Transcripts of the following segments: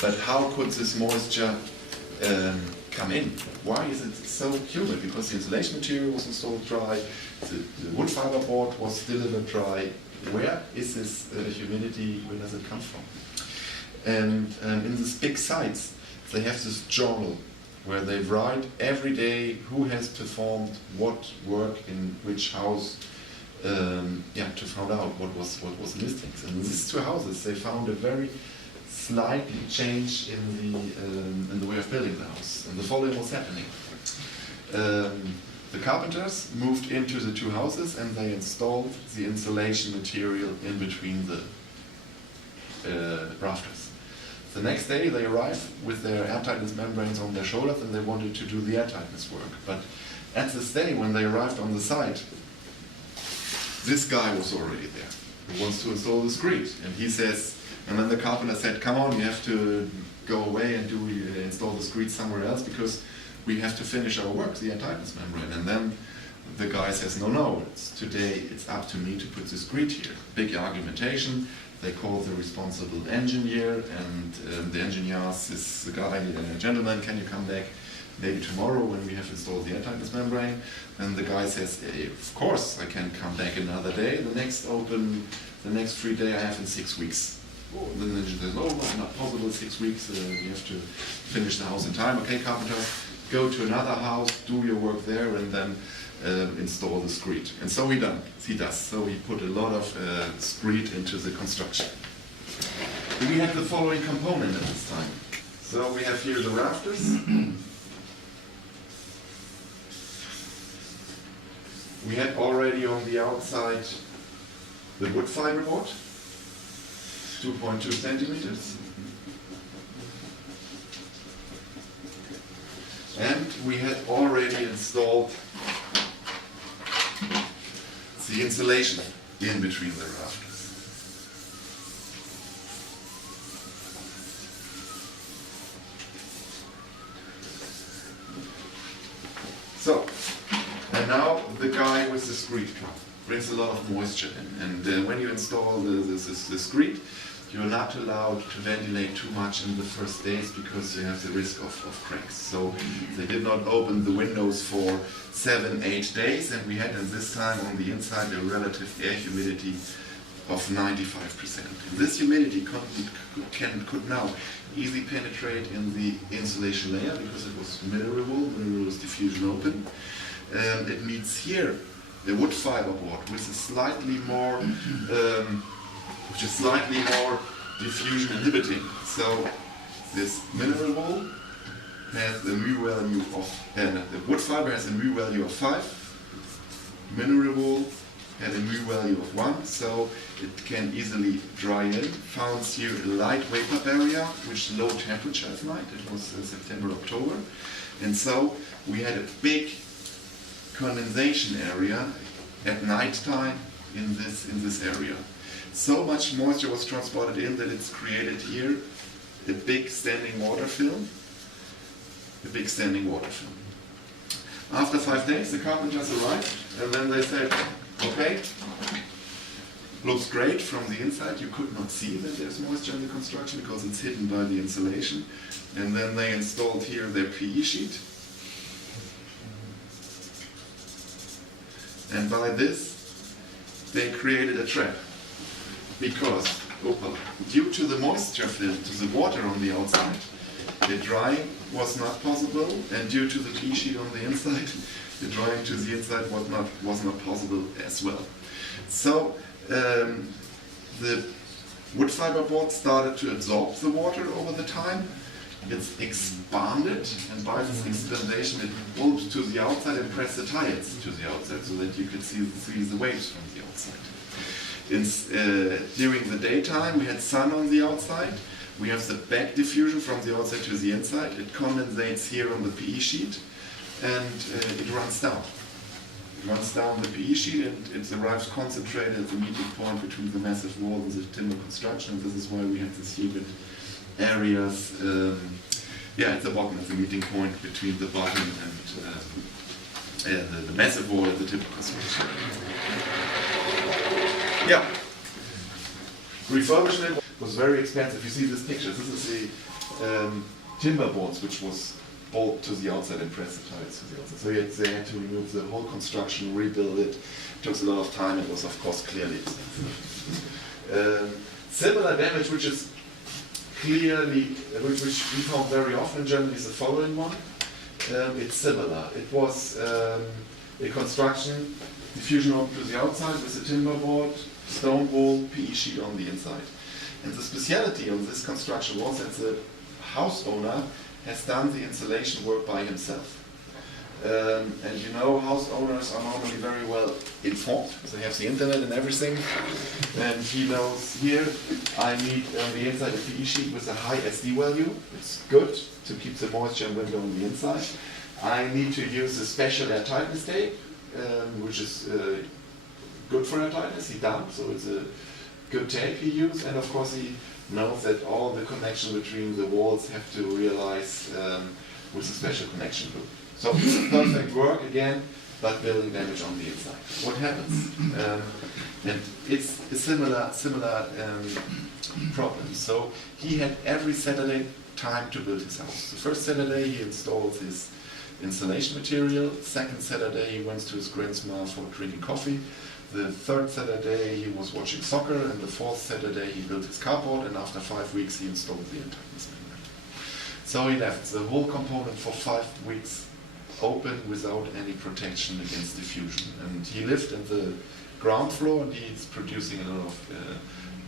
But how could this moisture come in? Why is it so humid? Because the insulation material was installed dry, the wood fiber board was delivered dry. Where is this humidity, where does it come from? And in these big sites, they have this journal where they write every day who has performed what work in which house, to find out what was missing. And in these two houses, they found a very slightly change in the way of building the house. And the following was happening. The carpenters moved into the two houses and they installed the insulation material in between the rafters. The next day they arrived with their airtightness membranes on their shoulders and they wanted to do the airtightness work. But at this day, when they arrived on the site, this guy was already there who wants to install the screed. And he says, and then the carpenter said, come on, you have to go away and install the screed somewhere else because we have to finish our work, the airtightness membrane. And then the guy says, no, today it's up to me to put the screed here. Big argumentation. They call the responsible engineer, and the engineer asks this guy, gentlemen, can you come back maybe tomorrow when we have installed the airtightness membrane? And the guy says, of course I can come back another day. The next free day I have in 6 weeks. Oh, then the engineer says, no, not possible, 6 weeks, we have to finish the house in time. Okay, carpenter, go to another house, do your work there, and then install the screed. And so he does. So he put a lot of screed into the construction. We have the following component at this time. So we have here the rafters. We had already on the outside the wood fiber board, 2.2 centimeters. And we had already installed the insulation in between the rafters. So, and now the guy with the screed brings a lot of moisture in. And when you install the screed, you're not allowed to ventilate too much in the first days because you have the risk of cracks. So they did not open the windows for 7-8 days, and we had at this time on the inside a relative air humidity of 95%. And this humidity could now easily penetrate in the insulation layer because it was mineral wool, was diffusion open. It meets here the wood fiber board with a slightly more diffusion inhibiting. So this mineral wool has a mu value of, the wood fiber has a mu value of 5, mineral wool had a mu value of 1, so it can easily dry in. Found here a light vapor barrier, which low temperature at night. It was September, October. And so we had a big condensation area at night time in this area. So much moisture was transported in that it's created here a big standing water film. After 5 days, the carpenters arrived, and then they said, okay, looks great from the inside. You could not see that there's moisture in the construction because it's hidden by the insulation. And then they installed here their PE sheet. And by this, they created a trap. Because, due to the moisture film, to the water on the outside, the drying was not possible, and due to the PE sheet on the inside, the drying to the inside was not possible as well. So the wood fiber board started to absorb the water over the time. It's expanded, and by this expansion it pulled to the outside and pressed the tires to the outside so that you could see the waves from the outside. During the daytime we had sun on the outside. We have the back diffusion from the outside to the inside. It condensates here on the PE sheet and it runs down. It runs down the PE sheet and it arrives concentrated at the meeting point between the massive wall and the timber construction. And this is why we have these humid areas at the bottom, at the meeting point between the bottom and the massive wall and the timber construction. Yeah. Refurbishment was very expensive. You see these pictures. This is timber boards, which was bolt to the outside and press the tiles to the outside. So they had to remove the whole construction, rebuild it. It took a lot of time. It was, of course, clearly expensive. Similar damage, which is clearly, which we found very often in Germany, is the following one. It's similar. It was a construction, diffusion open to the outside with a timber board, stone wall, PE sheet on the inside. And the speciality of this construction was that the house owner has done the installation work by himself. And you know, house owners are normally very well informed. They have the internet and everything. And he knows, here I need on the inside a PE sheet with a high SD value. It's good to keep the moisture and window on the inside. I need to use a special air tightness tape, which is good for air tightness. He done, so it's a good tape he used. And of course he knows that all the connection between the walls have to realize with a special connection loop. So perfect work again, but building damage on the inside. What happens? And it's a similar problem. So he had every Saturday time to build his house. The first Saturday he installs his insulation material. Second Saturday he went to his grandma for drinking coffee. The third Saturday he was watching soccer, and the fourth Saturday he built his carport, and after 5 weeks he installed the entire membrane. So he left the whole component for 5 weeks open without any protection against diffusion. And he lived in the ground floor, and he's producing a lot of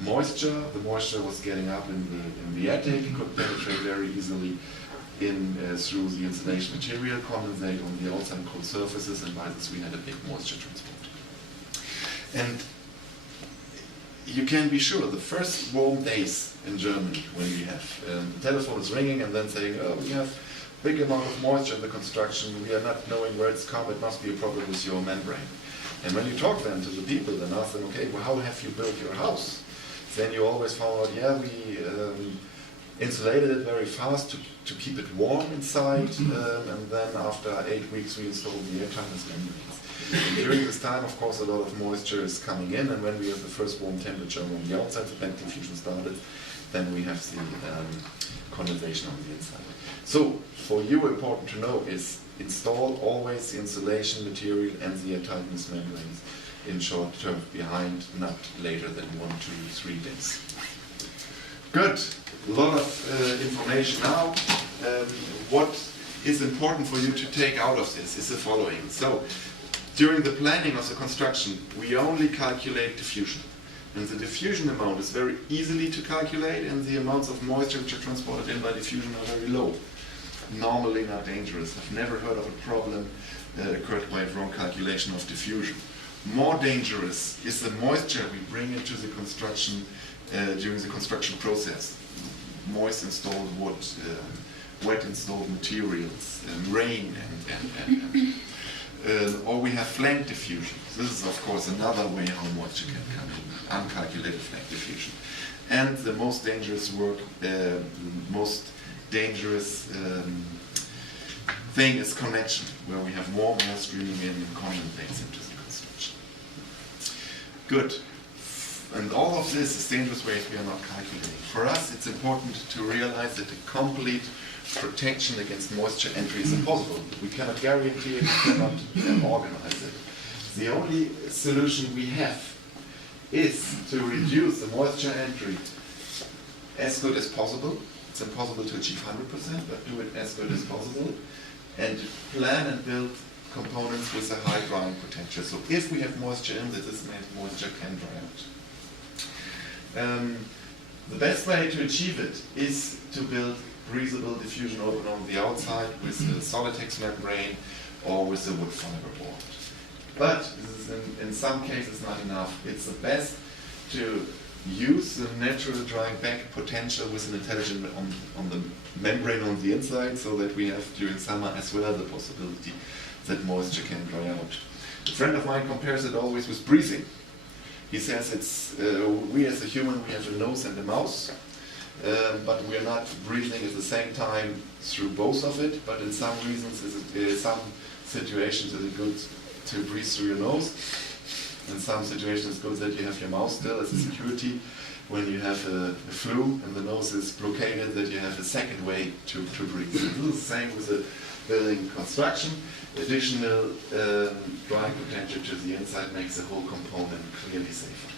moisture. The moisture was getting up in the attic, could penetrate very easily in through the insulation material, condensate on the outside cold surfaces, and by this we had a big moisture transport. And you can be sure the first warm days in Germany, when we have the telephone is ringing and then saying, oh, we have big amount of moisture in the construction, we are not knowing where it's come, it must be a problem with your membrane. And when you talk then to the people and ask them, okay, well, how have you built your house? Then you always found out, yeah, we insulated it very fast to keep it warm inside, and then after 8 weeks we installed the air tightness membranes. And during this time, of course, a lot of moisture is coming in, and when we have the first warm temperature on the outside, the vent diffusion started, then we have the condensation on the inside. So, for you, important to know is install always the insulation material and the air tightness membranes in short term behind, not later than 1 to 3 days. Good. A lot of information now. What is important for you to take out of this is the following. So, during the planning of the construction, we only calculate diffusion. And the diffusion amount is very easily to calculate, and the amounts of moisture which are transported in by diffusion are very low. Normally not dangerous. I've never heard of a problem occurred by a wrong calculation of diffusion. More dangerous is the moisture we bring into the construction during the construction process. Moist installed wood, wet installed materials, rain, or we have flank diffusion. This is, of course, another way how moisture can come in, uncalculated flank diffusion. And the most dangerous most dangerous thing is connection, where we have warm air streaming in and condensates into the construction. Good. And all of this is dangerous ways we are not calculating. For us, it's important to realize that the complete protection against moisture entry is impossible. We cannot guarantee it, we cannot organize it. The only solution we have is to reduce the moisture entry as good as possible. It's impossible to achieve 100%, but do it as good as possible. And plan and build components with a high drying potential. So if we have moisture in, this means moisture can dry out. The best way to achieve it is to build breathable diffusion open on the outside with a Solitex membrane or with a wood fiber board. But this is in some cases not enough. It's the best to use the natural drying back potential with an intelligent on the membrane on the inside, so that we have during summer as well the possibility that moisture can dry out. A friend of mine compares it always with breathing. He says it's we as a human, we have a nose and a mouth, but we are not breathing at the same time through both of it. But in some reasons, some situations, is it good to breathe through your nose, In some situations, it's good that you have your mouth still as a security. When you have a flu and the nose is blockaded, that you have a second way to breathe. So this is the same with the building construction. Additional drying potential to the inside makes the whole component clearly safer.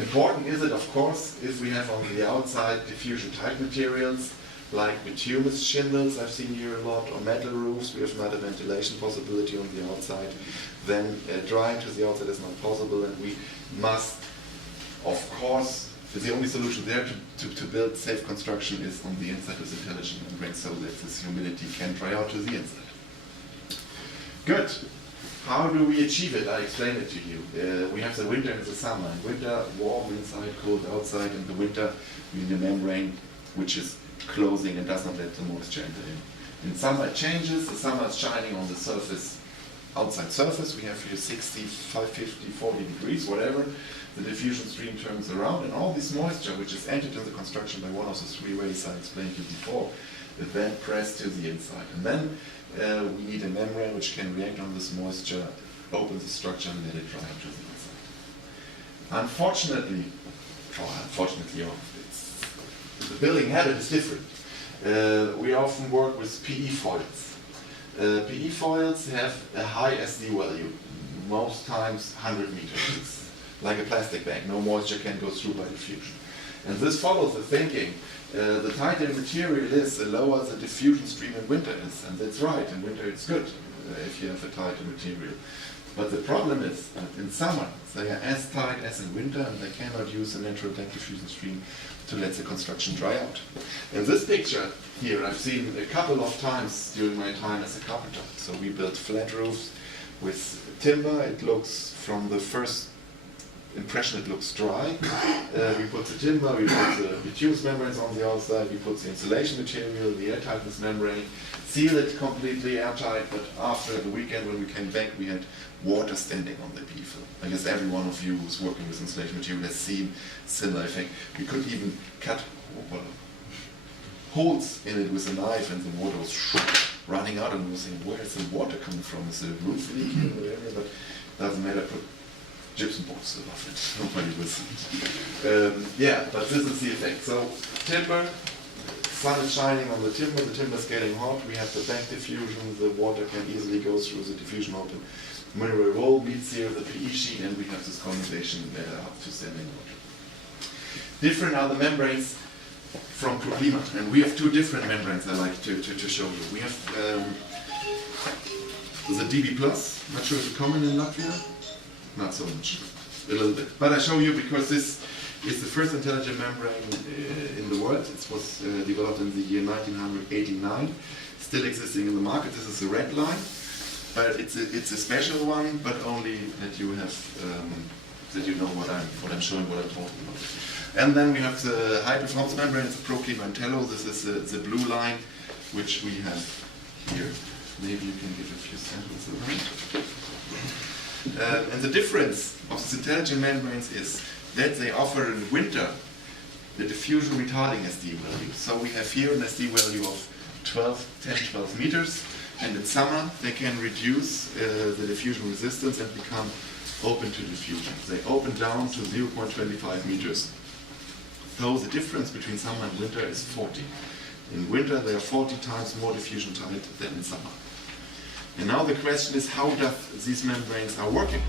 Important is it, of course, if we have on the outside diffusion-type materials, like bituminous shingles, I've seen here a lot, or metal roofs, we have not a ventilation possibility on the outside, then drying to the outside is not possible, and we must, of course, the only solution there to build safe construction is on the inside with intelligent membranes so that this humidity can dry out to the inside. Good. How do we achieve it? I explained it to you. We have the winter and the summer. In winter, warm inside, cold outside. In the winter, we need a membrane which is closing and does not let the moisture enter in. In summer, it changes. The summer is shining on the surface, outside surface. We have here 60, 50, 40 degrees, whatever. The diffusion stream turns around, and all this moisture, which is entered in the construction by one of the three ways I explained to you before, is then pressed to the inside. And then we need a membrane which can react on this moisture, open the structure, and let it dry out to the inside. Unfortunately, the building habit is different. We often work with PE foils. PE foils have a high SD value, most times 100 meters. It's like a plastic bag, no moisture can go through by diffusion. And this follows the thinking. The tighter the material is, the lower the diffusion stream in winter is. And that's right, in winter it's good if you have a tighter material. But the problem is that in summer they are as tight as in winter, and they cannot use the natural diffusion stream to let the construction dry out. In this picture here I've seen a couple of times during my time as a carpenter. So we built flat roofs with timber. It looks, from the first impression, it looks dry. We put the timber, we put the bituminous membranes on the outside, we put the insulation material, the air tightness membrane, seal it completely airtight, but after the weekend when we came back we had water standing on the PE film. I guess every one of you who's working with insulation material has seen similar effect. We could even cut holes in it with a knife and the water was running out, and we were saying, where is the water coming from? Is the roof leaking or whatever? But doesn't matter, put gypsum boards above it. Nobody will see it. Yeah, but this is the effect. So timber, sun is shining on the timber is getting hot, we have the back diffusion, the water can easily go through the diffusion open. Mineral wool meets here the PE sheet, and we have this condensation up to standing water. Different are the membranes from ProClima, and we have two different membranes I like to show you. We have the DB+, not sure if it's common in Latvia. Not so much, a little bit. But I show you because this is the first intelligent membrane in the world. It was developed in the year 1989, still existing in the market. This is the red line, but it's a special one, but only that you have that you know what I'm showing, what I'm talking about. And then we have the high performance membrane. It's a ProClima Intello. This is the blue line, which we have here. Maybe you can give a few samples of that. And the difference of these intelligent membranes is that they offer in winter the diffusion retarding SD value. So we have here an SD value of 10-12 meters, and in summer they can reduce the diffusion resistance and become open to diffusion. They open down to 0.25 meters. So the difference between summer and winter is 40. In winter they are 40 times more diffusion tight than in summer. And now the question is, how these membranes are working.